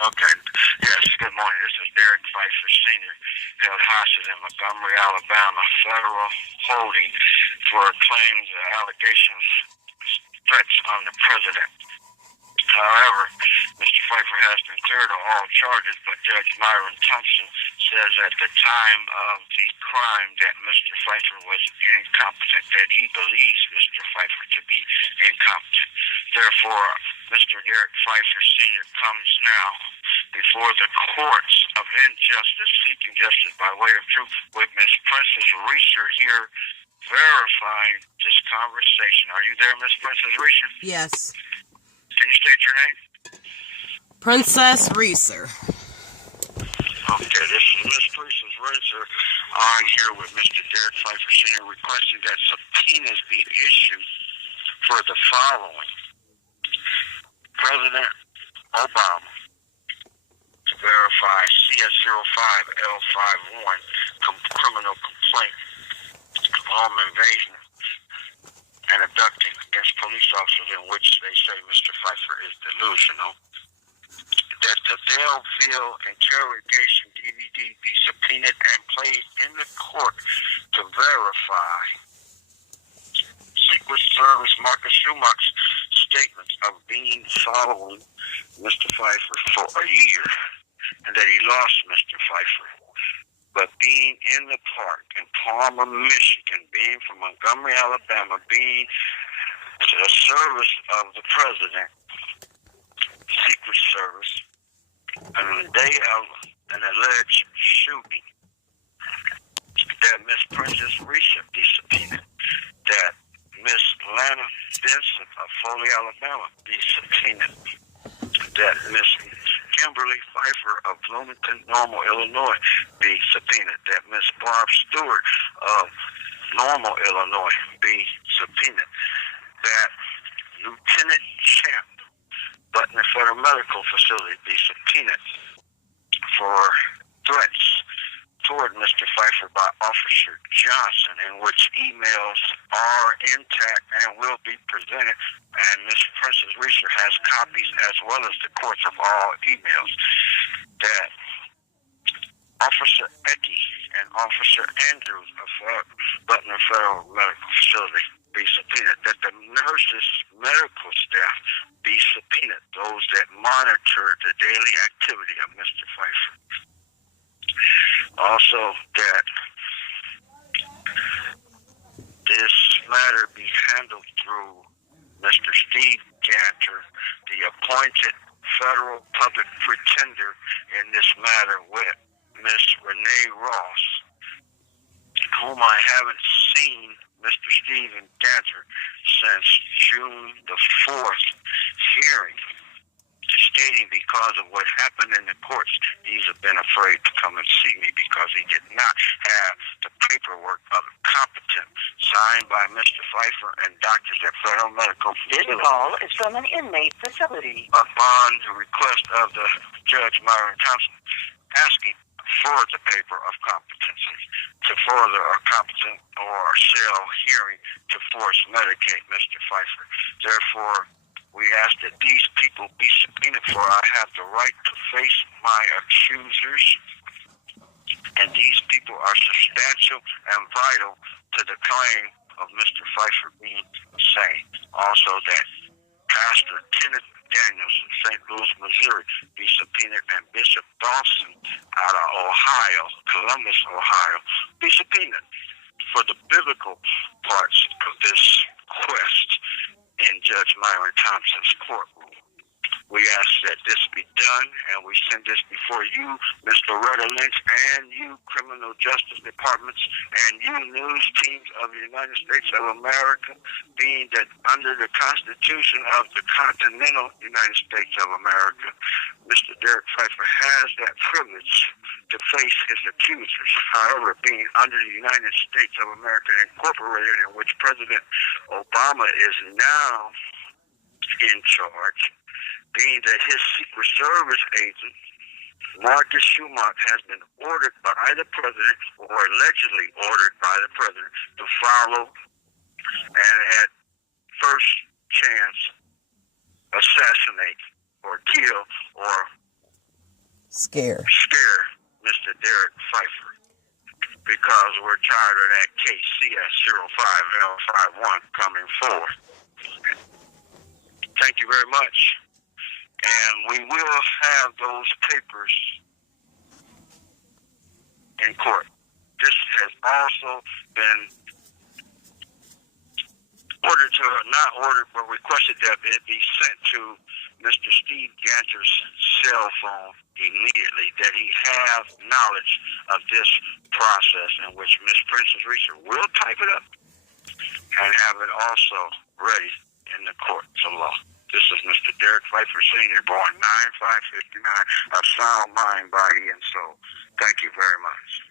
Okay. Yes, good morning. This is Derkye Pfeifer Sr. held hostage in Montgomery, Alabama, federal holding for claims and allegations, threats on the president. However, Mr. Pfeifer has been cleared of all charges, but Judge Myron Thompson says at the time of the crime that Mr. Pfeifer was incompetent, that he believes Mr. Pfeifer to be incompetent. Therefore, Mr. Derkye Pfeifer Sr. comes now before the courts of injustice, seeking justice by way of truth, with Ms. Princess Reeser here verifying this conversation. Are you there, Ms. Princess Reeser? Yes. Can you state your name? Princess Reeser. Okay, this is Miss Princess Reeser on here with Mr. Derkye Pfeifer Sr. requesting that subpoenas be issued for the following. President Obama to verify CS05L51 criminal complaint of home invasion and abducting against police officers in which they say Mr. Pfeifer is delusional. That the Belleville interrogation DVD be subpoenaed and placed in the court to verify Secret Service Marcus Schumach's statements of being following Mr. Pfeifer for a year, and that he lost Mr. Pfeifer. But being in the park in Palmer, Michigan, being from Montgomery, Alabama, being to the service of the president, Secret Service, and on the day of an alleged shooting, that Miss Princess Reeser be subpoenaed, that Miss Lana Benson of Foley, Alabama be subpoenaed, that Miss Kimberly Pfeifer of Bloomington, Normal, Illinois be subpoenaed, that Miss Barb Stewart of Normal, Illinois be subpoenaed, that Lieutenant Champ, Butner Federal Medical Facility, be subpoenaed for threats toward Mr. Pfeifer by Officer Johnson, in which emails are intact and will be presented, and Ms. Princess Reeser has copies as well as the courts of all emails, that Officer Ecke and Officer Andrews of Butner Federal Medical Facility be subpoenaed, that the nurses' medical staff be subpoenaed, those that monitor the daily activity of Mr. Pfeifer. Also, that this matter be handled through Mr. Steve Ganter, the appointed federal public pretender in this matter, with Miss Renee Ross, whom I haven't seen Mr. Stephen Ganter since June the 4th hearing, stating because of what happened in the courts, he's been afraid to come and see me because he did not have the paperwork of competent signed by Mr. Pfeifer and doctors at Federal Medical Facility. This call is from an inmate facility. Upon the request of the Judge Myron Thompson, asking for the paper of competency to further a competent or shell hearing to force medicate Mr. Pfeifer. Therefore, we ask that these people be subpoenaed, for I have the right to face my accusers, and these people are substantial and vital to the claim of Mr. Pfeifer being insane. Also, that Pastor Kenneth Daniels in St. Louis, Missouri be subpoenaed, and Bishop Dawson out of Ohio, Columbus, Ohio, be subpoenaed for the biblical parts of this quest in Judge Myron Thompson's courtroom. We ask that this be done, and we send this before you, Mr. Loretta Lynch, and you, criminal justice departments, and you, news teams of the United States of America, being that under the Constitution of the continental United States of America, Mr. Derkye Pfeifer has that privilege to face his accusers. However, being under the United States of America Incorporated, in which President Obama is now in charge, being that his Secret Service agent, Marcus Schumach, has been ordered by the president, or allegedly ordered by the president, to follow and at first chance assassinate or kill or Scare Mr. Derkye Pfeifer, because we're tired of that case CS05L51 coming forward. Thank you very much. And we will have those papers in court. This has also been ordered to, not ordered, but requested that it be sent to Mr. Steve Ganter's cell phone immediately, that he have knowledge of this process in which Ms. Princess Reeser will type it up and have it also ready in the courts of law. This is Mr. Derkye Pfeifer Sr., born 9/5/59, of sound mind, body, and soul. Thank you very much.